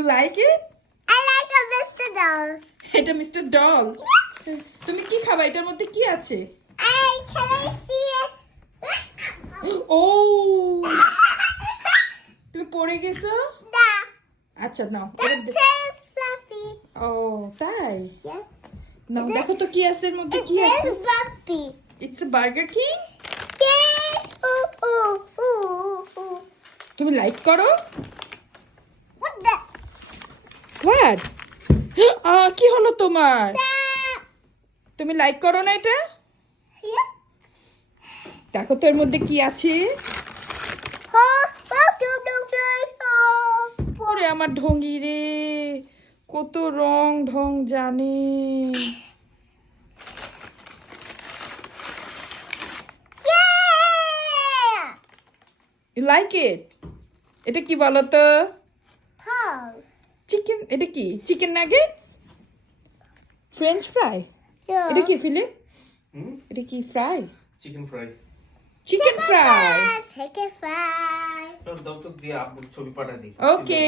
You like it? I like a Mr. Doll. এটা mister doll. তুমি কি খাবা? এটার মধ্যে কি আছে? Can I see it? ও তুমি পড়ে গেছো? Da. আচ্ছা নাও। That chair is fluffy. ও তাই? Yeah. নাও It দেখো is- তো কি আছে এর মধ্যে It কি আছে? is bumpy. It's a Burger King? Yeah. Ooh, ooh, ooh, ooh. তুমি লাইক করো? What the? What? কি হলো তোমার? Da. তুমি লাইক করো না এটা? Yeah. দেখো তো এর মধ্যে কি আছে? Oh, oh. ওরে আমার ঢঙ্গি রে, কত রং ঢং জানে। Yeah. You like it? এটা কি বলো তো? How? চিকেন, এটা কি? Chicken nugget? French fry? Yeah. এটা কি ফিলিপ? হুম এটা কি fry? Chicken fry chicken fry. Take it fry. দাও তো দিয়ে আব্বুর ছবি পাঠা দিই ওকে।